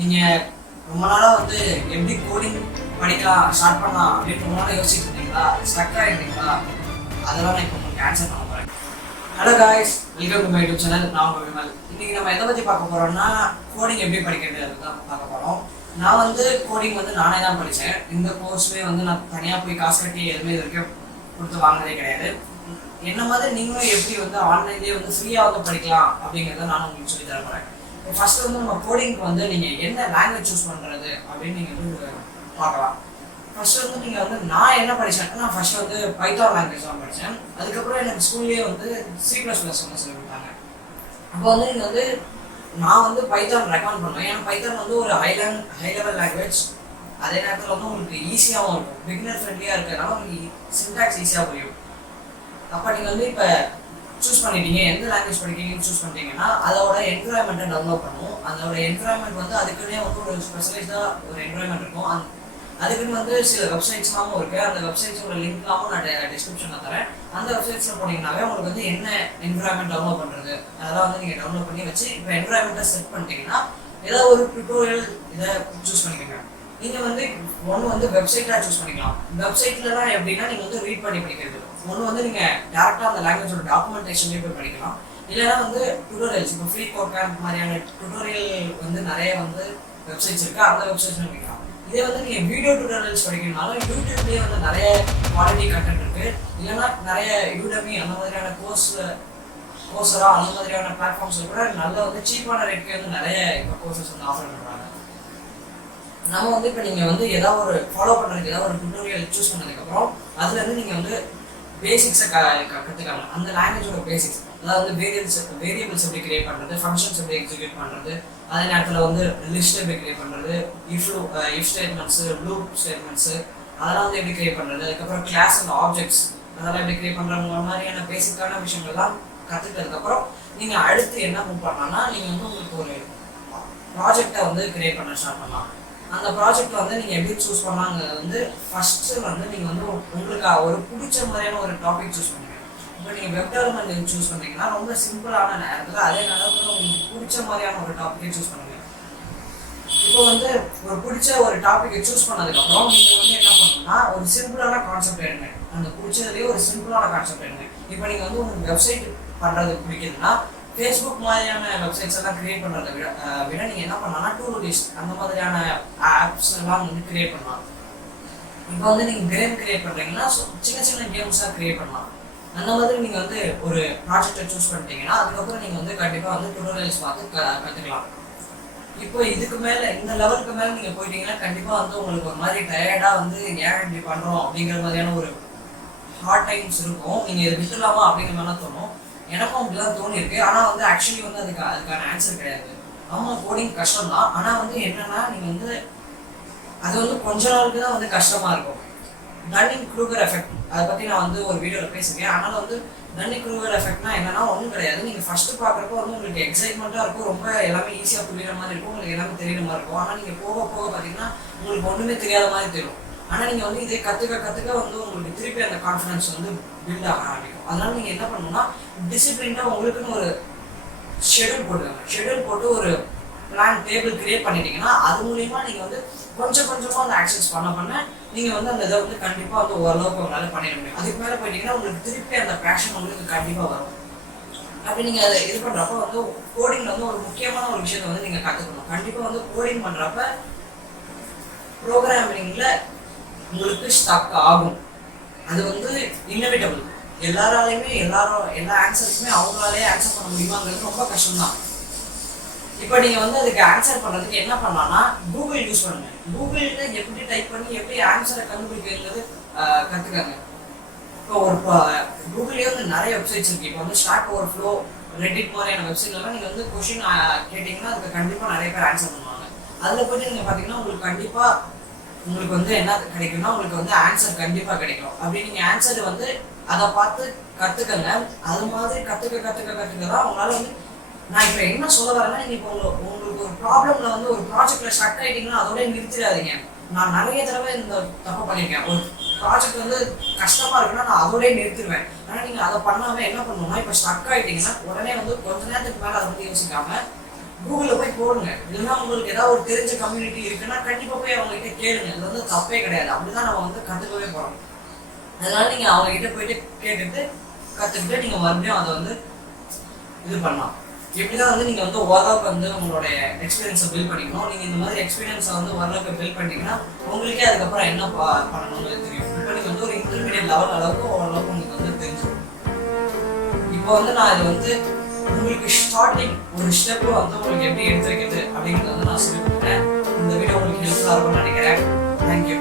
நீங்கள் ரொம்ப நாளாக வந்து எப்படி கோடிங் படிக்கலாம் ஸ்டார்ட் பண்ணலாம் அப்படின்னு ரொம்ப நாளாக யோசிச்சுட்டு இருந்தீங்களா, ஸ்ட்ரக் ஆகிட்டீங்களா? அதெல்லாம் நான் இப்போ உங்களுக்கு ஆன்சர் பண்ண போகிறேன். Hello guys, welcome to my YouTube channel. நான் உங்கள் விமல். இன்றைக்கி நம்ம எதை பற்றி பார்க்க போகிறோம்னா கோடிங் எப்படி படிக்கிறது அதுதான் பார்க்க போகிறோம். நான் வந்து கோடிங் வந்து நானே தான் படித்தேன். இந்த கோர்ஸுமே வந்து நான் தனியாக போய் காசு கட்டி எதுவுமே இது வரைக்கும் கொடுத்து வாங்கினதே கிடையாது. என்ன மாதிரி நீங்களும் எப்படி வந்து ஆன்லைன்லேயே வந்து ஃப்ரீயாக வந்து படிக்கலாம் அப்படிங்கிறத நான் உங்களுக்கு சொல்லி தர போகிறேன். ஃபர்ஸ்ட் வந்து நம்ம கோடிங்க்கு வந்து நீங்கள் என்ன லாங்குவேஜ் சூஸ் பண்ணுறது அப்படின்னு நீங்கள் வந்து பார்க்கலாம். ஃபர்ஸ்ட் வந்து நீங்கள் வந்து நான் என்ன படித்தேன்னா, நான் ஃபர்ஸ்ட் வந்து பைத்தான் லாங்குவேஜ் தான் படித்தேன். அதுக்கப்புறம் எனக்கு ஸ்கூல்லேயே வந்து C++ வந்து சொல்லி கொடுத்தாங்க. அப்போ வந்து நீங்கள் வந்து நான் வந்து பைத்தான் ரெக்கமெண்ட் பண்ணுவேன். ஏன்னா பைத்தான் வந்து ஒரு ஹை லெவல் லாங்குவேஜ், அதே நேரத்தில் வந்து உங்களுக்கு ஈஸியாகவும் இருக்கும், பிகினர் ஃப்ரெண்ட்லியாக இருக்கிறதுனால உங்களுக்கு சின்டாக்ஸ் ஈஸியாக புரியும். அப்போ நீங்கள் வந்து இப்போ சூஸ் பண்ணிட்டீங்க, எந்த லாங்குவேஜ் படிக்கிறீங்கன்னு சூஸ் பண்ணிட்டீங்கன்னா அதோட என்விரான்மெண்ட்டை டெவலப் பண்ணுவோம். அதோட என்விரான்மெண்ட் வந்து அதுக்குன்னே வந்து ஒரு ஸ்பெஷலைஸ்டாக ஒரு என்விரான்மெண்ட் இருக்கும். அதுக்குன்னு வந்து சில வெப்சைட்ஸ்லாமும் இருக்குது. அந்த வெப்சைட்ஸோட லிங்க்லாமும் நான் டிஸ்கிரிப்ஷனில் தரேன். அந்த வெப்சைட்ஸில் போனீங்கன்னாவே உங்களுக்கு வந்து என்ன என்விரான்மெண்ட் டெவலப் பண்ணுறது அதெல்லாம் வந்து நீங்கள் டெவலப் பண்ணி வச்சு இப்போ என்விரான்மெண்ட்டை செட் பண்ணிட்டீங்கன்னா ஏதாவது ஒரு டுட்டோரியல் இதை சூஸ் பண்ணிக்கோங்க. நீங்கள் வந்து ஒன்று வந்து வெப்சைட்டாக சூஸ் பண்ணிக்கலாம். வெப்சைட்லலாம் எப்படின்னா நீங்கள் வந்து ரீட் பண்ணி படிக்கிறது. ஒன்று வந்து நீங்கள் டேரெக்டாக அந்த லாங்குவேஜோட டாக்குமெண்டேஷன்லேயே போய் படிக்கலாம். இல்லைன்னா வந்து டுட்டோரியல்ஸ், இப்போ ஃப்ரீ கோட் கேம்ப் மாதிரியான டுட்டோரியல் வந்து நிறைய வந்து வெப்சைட்ஸ் இருக்குது. அந்த வெப்சைட்ஸ் படிக்கலாம். இதே வந்து நீங்கள் வீடியோ டுட்டோரியல்ஸ் படிக்கணும்னாலும் யூடியூப்லேயே வந்து நிறைய குவாலிட்டி கண்டென்ட் இருக்குது. இல்லைன்னா நிறைய யூடமி அந்த மாதிரியான கோர்ஸரா அந்த மாதிரியான பிளாட்ஃபார்ம்ஸில் கூட நல்ல வந்து சீப்பான ரேட்டுக்கு வந்து நிறைய இப்போ கோர்சஸ் வந்து ஆஃபர் பண்ணுறாங்க. நம்ம வந்து இப்போ நீங்கள் வந்து ஏதாவது ஒரு ஃபாலோ பண்ணுறதுக்கு ஏதாவது ஒரு டுட்டோரியல் சூஸ் பண்ணதுக்கப்புறம் அதுலேருந்து நீங்கள் வந்து பேசிக்ஸை கற்றுக்காங்க. அந்த லாங்குவேஜோட பேசிக்ஸ், அதாவது வந்து வேரியபிள்ஸ் எப்படி கிரியேட் பண்ணுறது, ஃபங்க்ஷன்ஸ் எப்படி எக்ஸிக்யூட் பண்ணுறது, அதே நேரத்தில் வந்து லிஸ்ட் எப்படி கிரியேட் பண்ணுறது, இஃப் ஸ்டேட்மெண்ட்ஸு, லூப் ஸ்டேட்மெண்ட்ஸு அதெல்லாம் வந்து எப்படி கிரியேட் பண்ணுறது, அதுக்கப்புறம் கிளாஸ் அண்ட் ஆப்ஜெக்ட்ஸ் அதெல்லாம் எப்படி கிரியேட் பண்ணுற மாதிரியான பேசிக்கான விஷயங்கள்லாம் கற்றுக்கிறதுக்கப்புறம் நீங்கள் அடுத்து என்ன மூவ் பண்ணலாம்னா நீங்கள் வந்து உங்களுக்கு ஒரு ப்ராஜெக்டை வந்து கிரியேட் பண்ண ஸ்டார்ட் பண்ணலாம். அந்த ப்ராஜெக்ட் வந்து நீங்கள் எப்படி சூஸ் பண்ணலாங்கிறது வந்து ஃபஸ்ட்டு வந்து நீங்கள் வந்து உங்களுக்கு ஒரு பிடிச்ச மாதிரியான ஒரு டாபிக் சூஸ் பண்ணுங்கள். இப்போ நீங்கள் வெப் டெவலப்மெண்ட் சூஸ் பண்ணுறீங்கன்னா ரொம்ப சிம்பிளான நேரத்தில் அதே நேரத்தில் உங்களுக்கு பிடிச்ச மாதிரியான ஒரு டாப்பிக்கை சூஸ் பண்ணுங்கள். இப்போ வந்து ஒரு பிடிச்ச ஒரு டாப்பிக்கை சூஸ் பண்ணதுக்கப்புறம் நீங்கள் வந்து என்ன பண்ணணும்னா ஒரு சிம்பிளான கான்செப்ட் எடுங்க. அந்த பிடிச்சதுலேயே ஒரு சிம்பிளான கான்செப்ட் எடுங்க. இப்போ நீங்கள் வந்து உங்களுக்கு வெப்சைட் பண்ணுறது பிடிக்குதுன்னா ஃபேஸ்புக் மாதிரியான வெப்சைட்ஸ் எல்லாம் கிரியேட் பண்ணுறதை விட நீங்கள் என்ன பண்ணலாம்னா டூ லிஸ்ட் அந்த மாதிரியான ஆப்ஸ் எல்லாம் வந்து கிரியேட் பண்ணலாம். இப்போ வந்து நீங்கள் கேம் கிரியேட் பண்ணுறீங்கன்னா சின்ன சின்ன கேம்ஸாக கிரியேட் பண்ணலாம். அந்த மாதிரி நீங்கள் வந்து ஒரு ப்ராஜெக்டை சூஸ் பண்ணிட்டீங்கன்னா அதுக்கப்புறம் நீங்கள் வந்து கண்டிப்பாக வந்து டுட்டோரியல்ஸ் பார்த்து கற்றுக்கலாம். இப்போ இதுக்கு மேலே இந்த லெவலுக்கு மேலே நீங்கள் போயிட்டீங்கன்னா கண்டிப்பாக வந்து உங்களுக்கு ஒரு மாதிரி டயர்டாக வந்து ஏன் இப்படி பண்ணுறோம் அப்படிங்கிற மாதிரியான ஒரு ஹார்ட் டைம்ஸ் இருக்கும். நீங்கள் இதை விட்டுலாமா அப்படிங்கிற மாதிரி தோணும். எனக்கும் அப்படிதான் தோணி இருக்கு. ஆனால் வந்து ஆக்சுவலி வந்து அதுக்கான ஆன்சர் கிடையாது. ஆமாம், கோடிங் கஷ்டம் தான். ஆனால் வந்து என்னன்னா நீங்கள் வந்து அது வந்து கொஞ்ச நாளுக்கு தான் வந்து கஷ்டமாக இருக்கும். டன்னிங் க்ரூகர் எஃபெக்ட் அதை பற்றி நான் வந்து ஒரு வீடியோவில் பேசுகிறேன். ஆனால் வந்து டன்னிங் க்ரூகர் எஃபெக்ட்னா என்னன்னா ஒன்றும் கிடையாது. நீங்கள் ஃபஸ்ட்டு பார்க்குறப்போ வந்து உங்களுக்கு எக்ஸைட்மெண்ட்டாக இருக்கும், ரொம்ப எல்லாமே ஈஸியாக புரியுற மாதிரி இருக்கும், உங்களுக்கு எல்லாமே தெரியுற மாதிரி இருக்கும். ஆனால் நீங்கள் போக போக பார்த்தீங்கன்னா உங்களுக்கு ஒன்றுமே தெரியாத மாதிரி தெரியும். ஆனால் நீங்கள் வந்து இதே கற்றுக்க வந்து உங்களுக்கு திருப்பி அந்த கான்ஃபிடன்ஸ் வந்து பில்ட் ஆக ஆரம்பிக்கும். அதனால நீங்கள் என்ன பண்ணணும்னா டிசிப்ளினாக உங்களுக்குன்னு ஒரு ஷெடியூல் போட்டுக்கோங்க. ஷெடியூல் போட்டு ஒரு பிளான் டேபிள் கிரியேட் பண்ணிட்டீங்கன்னா அது மூலியமாக நீங்கள் வந்து கொஞ்சம் கொஞ்சமாக அந்த ஆக்ஷன்ஸ் பண்ண நீங்கள் வந்து அந்த இதை வந்து கண்டிப்பாக வந்து ஓரளவுக்கு உங்களால் பண்ணிட முடியும். அதுக்கு மேலே போயிட்டீங்கன்னா உங்களுக்கு திருப்பி அந்த பேஷன் உங்களுக்கு கண்டிப்பாக வரும். அப்படி நீங்கள் அதை இது பண்ணுறப்ப வந்து கோடிங்கில் வந்து ஒரு முக்கியமான ஒரு விஷயத்தை வந்து நீங்கள் கற்றுக்கணும். கண்டிப்பாக வந்து கோடிங் பண்ணுறப்ப ப்ரோக்ராமிங்கில் உங்களுக்கு ஸ்டக் ஆகும். அது வந்து இன்னோவேட்டபிள். எல்லாராலையுமே எல்லா ஆன்சருக்குமே அவங்களாலே ஆன்சர் பண்ண முடியுமாங்கிறது ரொம்ப கஷ்டம்தான். இப்போ நீங்கள் வந்து அதுக்கு ஆன்சர் பண்ணுறதுக்கு என்ன பண்ணலாம்னா கூகுள் யூஸ் பண்ணுங்க. கூகுளில் எப்படி டைப் பண்ணி எப்படி ஆன்சரை கண்டுபிடிக்கிறது கற்றுக்காங்க. இப்போ ஒரு கூகுள்லேயே வந்து நிறைய வெப்சைட்ஸ் இருக்குது. இப்போ வந்து ஸ்டாக் ஓவர்ஃப்ளோ, ரெடிட் மாதிரியான வெப்சைட்லாம் நீங்கள் வந்து கொஷின் கேட்டிங்கன்னா அதுக்கு கண்டிப்பாக நிறைய பேர் ஆன்சர் பண்ணுவாங்க. அதில் போய்ட்டு நீங்கள் பார்த்தீங்கன்னா உங்களுக்கு கண்டிப்பாக உங்களுக்கு வந்து என்ன கிடைக்கும்னா உங்களுக்கு வந்து ஆன்சர் கண்டிப்பாக கிடைக்கும். அப்படி நீங்கள் ஆன்சர் வந்து அதை பார்த்து கற்றுக்கங்க. அது மாதிரி கற்றுக்க தான் உங்களால் வந்து நான் இப்போ என்ன சொல்ல வரேன்னா நீங்கள் இப்போ உங்களுக்கு ஒரு ப்ராப்ளமில் வந்து ஒரு ப்ராஜெக்டில் ஸ்டக் ஆகிட்டிங்கன்னா அதோட நிறுத்திடாதீங்க. நான் நிறைய தடவை இந்த தப்பு பண்ணியிருக்கேன். ஒரு ப்ராஜெக்ட் வந்து கஷ்டமாக இருக்குன்னா நான் அதோடய நிறுத்திடுவேன். ஆனால் நீங்கள் அதை பண்ணாமல் என்ன பண்ணணும்னா இப்போ ஸ்டக் ஆகிட்டிங்கன்னா உடனே வந்து கொஞ்ச நேரத்துக்கு மேலே அதை வந்து யோசிக்காமல் கூகுளில் போய் போடுங்க. இல்லைன்னா உங்களுக்கு ஏதாவது ஒரு தெரிஞ்ச கம்யூனிட்டி இருக்குன்னா கண்டிப்பாக போய் அவங்க கிட்ட கேளுங்க. இது வந்து தப்பே கிடையாது. அப்படிதான் நம்ம வந்து கற்றுக்கவே போகிறோம். அதனால நீங்கள் அவங்க கிட்ட போயிட்டு கேட்டுட்டு கற்றுக்கிட்டு நீங்கள் மறுபடியும் அதை வந்து இது பண்ணலாம். எப்படிதான் வந்து நீங்கள் வந்து ஓரளவுக்கு வந்து உங்களுடைய எக்ஸ்பீரியன்ஸை பில்ட் பண்ணிக்கணும். நீங்கள் இந்த மாதிரி எக்ஸ்பீரியன்ஸை வந்து ஓரளவுக்கு பில்ட் பண்ணிட்டீங்கன்னா உங்களுக்கே அதுக்கப்புறம் என்ன பண்ணணும்னு தெரியும். இப்போ நீங்கள் வந்து ஒரு இன்டர்மீடியட் லெவல் அளவுக்கு ஓரளவுக்கு உங்களுக்கு வந்து தெரிஞ்சிடும். இப்போ வந்து நான் இது வந்து உங்களுக்கு ஸ்டார்டிங் ஒரு ஸ்டெப்பு வந்து உங்களுக்கு எப்படி எடுத்து வைக்கிறது அப்படிங்கிறத வந்து நான் சொல்லி கொடுக்குறேன். இந்த வீடியோ உங்களுக்கு ஹெல்ப்ஃபுல்லாக இருக்கும்னு நினைக்கிறேன். தேங்க்யூ.